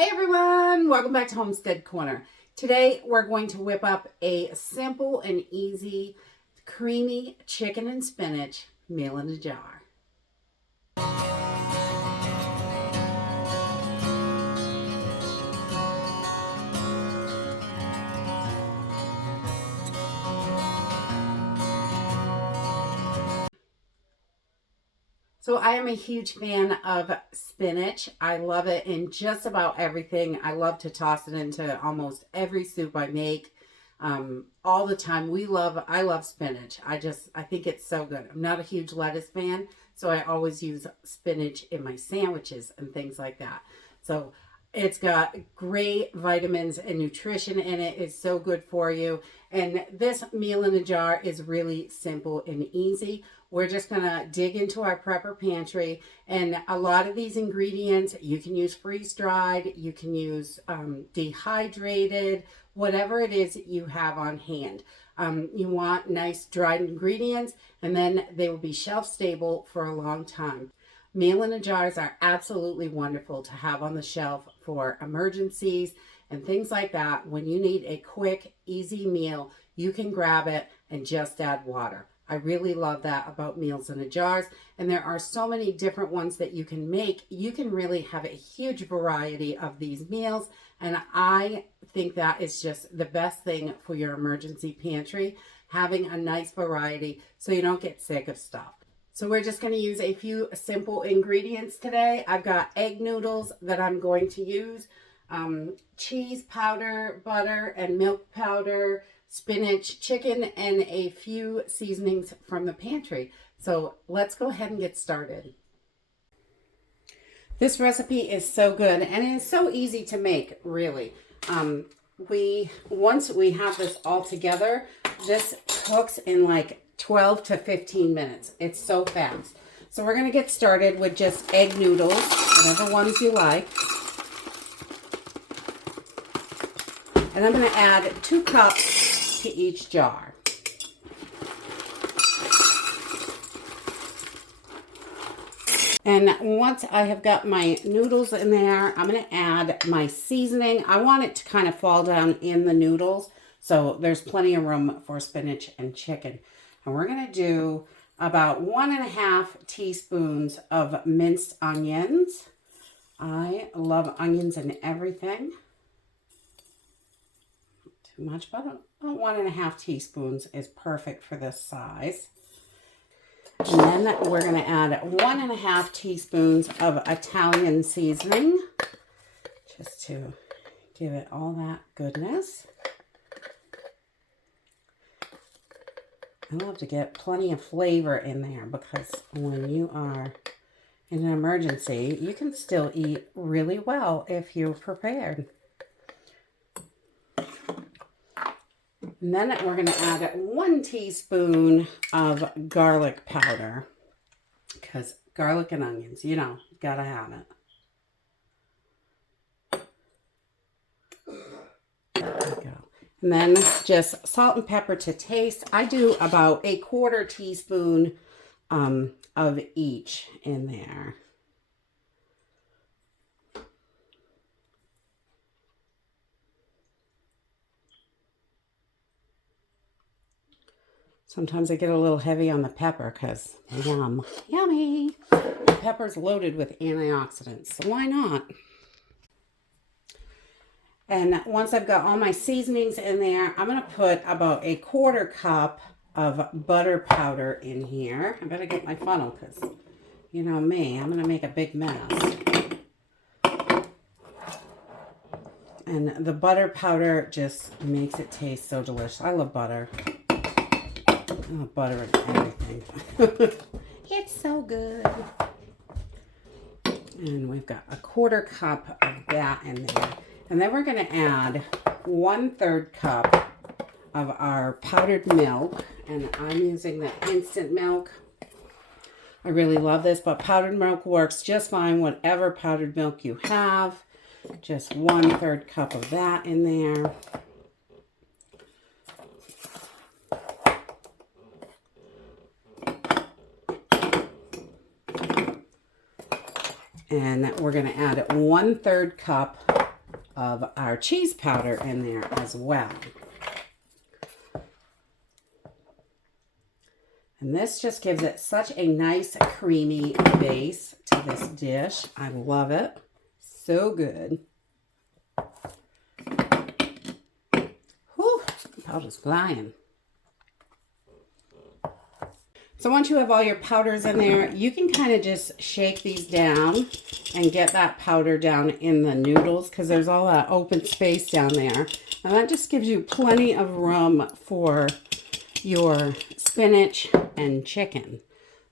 Hey everyone, welcome back to Homestead Corner. Today we're going to whip up a simple and easy creamy chicken and spinach meal in a jar. So I am a huge fan of spinach. I love it in just about everything. I love to toss it into almost every soup I make all the time. I love spinach. I think it's so good. I'm not a huge lettuce fan, so I always use spinach in my sandwiches and things like that. So it's got great vitamins and nutrition in it. It's so good for you. And this meal in a jar is really simple and easy. We're just going to dig into our prepper pantry, and a lot of these ingredients you can use freeze-dried, you can use dehydrated, whatever it is that you have on hand. You want nice dried ingredients, and then they will be shelf stable for a long time. Meal in a jars are absolutely wonderful to have on the shelf for emergencies and things like that. When you need a quick, easy meal, you can grab it and just add water. I really love that about meals in a jars, and there are so many different ones that you can make. You can really have a huge variety of these meals, and I think that is just the best thing for your emergency pantry, having a nice variety so you don't get sick of stuff. So we're just going to use a few simple ingredients today. I've got egg noodles that I'm going to use, cheese powder, butter, and milk powder, spinach, chicken, and a few seasonings from the pantry. So let's go ahead and get started. This recipe is so good, and it is so easy to make, really. Once we have this all together, this cooks in like 12 to 15 minutes. It's so fast. So we're going to get started with just egg noodles, whatever ones you like. And I'm going to add 2 cups to each jar. And once I have got my noodles in there, I'm going to add my seasoning. I want it to kind of fall down in the noodles, so there's plenty of room for spinach and chicken. And we're going to do about 1.5 teaspoons of minced onions. I love onions in everything. Too much, but about 1.5 teaspoons is perfect for this size. And then we're going to add 1.5 teaspoons of Italian seasoning, just to give it all that goodness. I love to get plenty of flavor in there, because when you are in an emergency, you can still eat really well if you're prepared. And then we're going to add 1 teaspoon of garlic powder, because garlic and onions, you know, gotta have it. There we go. And then just salt and pepper to taste. I do about 1/4 teaspoon of each in there. Sometimes I get a little heavy on the pepper because yummy. The pepper's loaded with antioxidants, so why not? And once I've got all my seasonings in there, I'm going to put about 1/4 cup of butter powder in here. I better get my funnel because, you know me, I'm going to make a big mess. And the butter powder just makes it taste so delicious. I love butter. I love butter and everything. It's so good. And we've got 1/4 cup of that in there. And then we're going to add 1/3 cup of our powdered milk. And I'm using the instant milk. I really love this, but powdered milk works just fine, whatever powdered milk you have. Just 1/3 cup of that in there. And we're going to add 1/3 cup of our cheese powder in there as well. And this just gives it such a nice creamy base to this dish. I love it. So good. Whew, powder's flying. So once you have all your powders in there, you can kind of just shake these down and get that powder down in the noodles because there's all that open space down there. And that just gives you plenty of room for your spinach and chicken.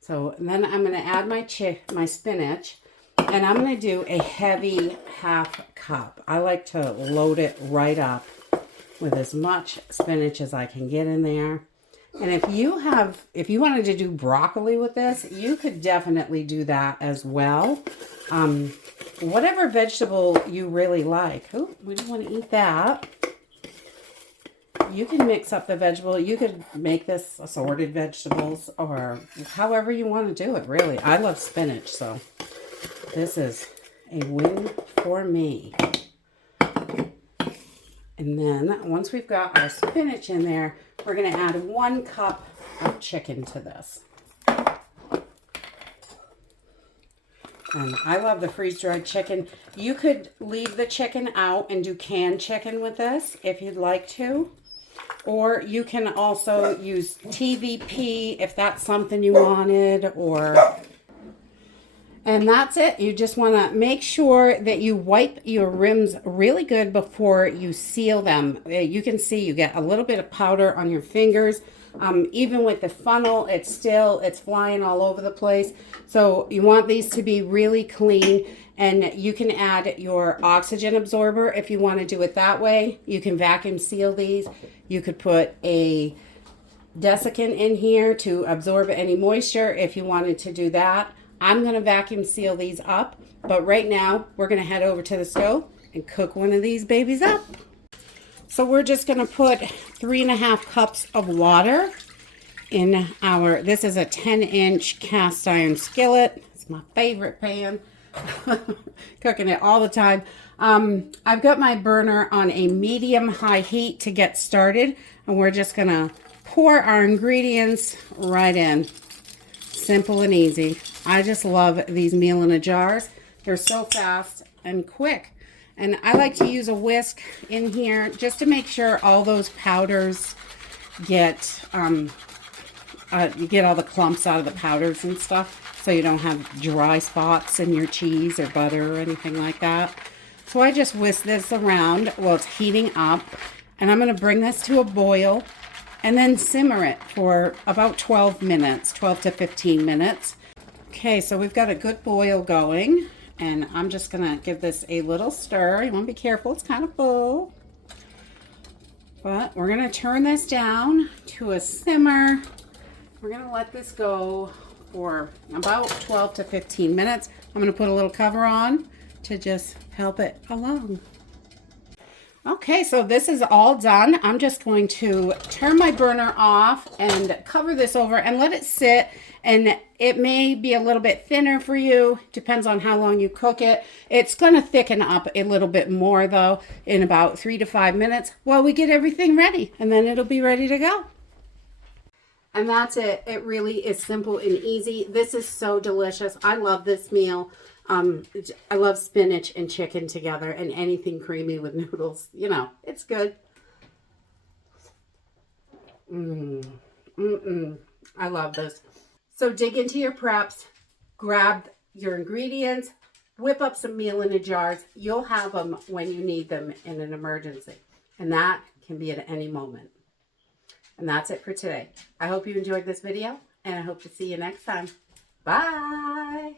So then I'm going to add my spinach, and I'm going to do a heavy 1/2 cup. I like to load it right up with as much spinach as I can get in there. And if you wanted to do broccoli with this, you could definitely do that as well. Whatever vegetable you really like. Oh, we don't want to eat that. You can mix up the vegetable. You could make this assorted vegetables or however you want to do it, really. I love spinach, so this is a win for me. And then once we've got our spinach in there, we're going to add 1 cup of chicken to this. And I love the freeze-dried chicken. You could leave the chicken out and do canned chicken with this if you'd like to. Or you can also use TVP if that's something you wanted, and that's it. You just want to make sure that you wipe your rims really good before you seal them. You can see you get a little bit of powder on your fingers. Even with the funnel, it's flying all over the place. So you want these to be really clean, and you can add your oxygen absorber if you want to do it that way. You can vacuum seal these. You could put a desiccant in here to absorb any moisture if you wanted to do that. I'm going to vacuum seal these up, but right now we're going to head over to the stove and cook one of these babies up. So we're just going to put 3.5 cups of water in this is a 10-inch cast iron skillet. It's my favorite pan. Cooking it all the time. I've got my burner on a medium-high heat to get started, and we're just going to pour our ingredients right in. Simple and easy. I just love these meal in a jars. They're so fast and quick. And I like to use a whisk in here just to make sure all those powders get, you get all the clumps out of the powders and stuff, so you don't have dry spots in your cheese or butter or anything like that. So I just whisk this around while it's heating up, and I'm going to bring this to a boil and then simmer it for about 12 minutes, 12 to 15 minutes. Okay, so we've got a good boil going, and I'm just going to give this a little stir. You want to be careful, it's kind of full. But we're going to turn this down to a simmer. We're going to let this go for about 12 to 15 minutes. I'm going to put a little cover on to just help it along. Okay, so this is all done. I'm just going to turn my burner off and cover this over and let it sit. And it may be a little bit thinner for you. Depends on how long you cook it. It's going to thicken up a little bit more, though, in about 3 to 5 minutes while we get everything ready. And then it'll be ready to go. And that's it. It really is simple and easy. This is so delicious. I love this meal. I love spinach and chicken together, and anything creamy with noodles. You know, it's good. I love this. So dig into your preps, grab your ingredients, whip up some meal in the jars. You'll have them when you need them in an emergency. And that can be at any moment. And that's it for today. I hope you enjoyed this video, and I hope to see you next time. Bye.